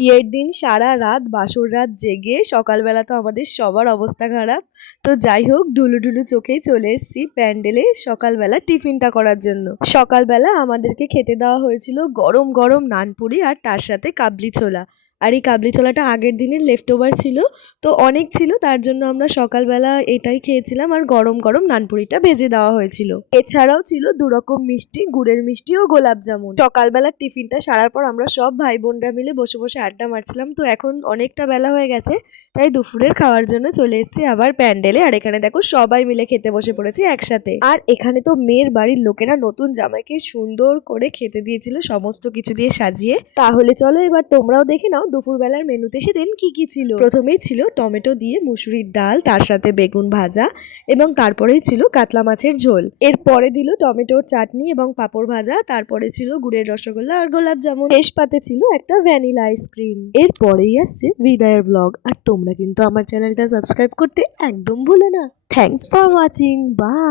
বিয়ের দিন সারা রাত বাসর রাত জেগে সকালবেলা তো আমাদের সবার অবস্থা খারাপ। তো যাই হোক, ঢুলু ঢুলু চোখেই চলে এসেছি প্যান্ডেলে সকালবেলা টিফিনটা করার জন্য। সকালবেলা আমাদেরকে খেতে দেওয়া হয়েছিল গরম গরম নানপুরি আর তার সাথে কাবলি ছোলা। আর এই কাবলি ছোলাটা আগের দিনের লেফট ওভার ছিল, তো অনেক ছিল, তার জন্য আমরা সকালবেলা এটাই খেয়েছিলাম। আর গরম গরম নানপুরিটা ভেজে দেওয়া হয়েছিল। এছাড়াও ছিল 2 রকম মিষ্টি, গুড়ের মিষ্টি ও গোলাপ জামুন। সকালবেলার টিফিনটা সারার পর আমরা সব ভাই বোনরা মিলে বসে বসে আড্ডা মারছিলাম। তো এখন অনেকটা বেলা হয়ে গেছে, তাই দুপুরের খাওয়ার জন্য চলে এসেছি আবার প্যান্ডেলে। আর এখানে দেখো সবাই মিলে খেতে বসে পড়েছি একসাথে। আর এখানে তো মেয়ের বাড়ির লোকেরা নতুন জামাইকে সুন্দর করে খেতে দিয়েছিল সমস্ত কিছু দিয়ে সাজিয়ে। তাহলে চলো এবার তোমরাও দেখে নাও দুপুরবেলার মেনুতে সেদিন কি কি ছিল। প্রথমেই ছিল টমেটো দিয়ে মুসুরির ডাল, তার সাথে বেগুন ভাজা, এবং তারপরেই ছিল কাতলা মাছের ঝোল। এরপরে দিল টমেটোর চাটনি এবং পাঁপড় ভাজা, তারপরে ছিল গুড়ের রসগোল্লা আর গোলাপ জামুন। শেষ পাতে ছিল একটা ভ্যানিলা আইসক্রিম। এরপরেই আসছে বিদায়ের ব্লগ। আর তোমরা কিন্তু আমার চ্যানেলটা সাবস্ক্রাইব করতে একদম ভুলো না। Thanks for watching, by.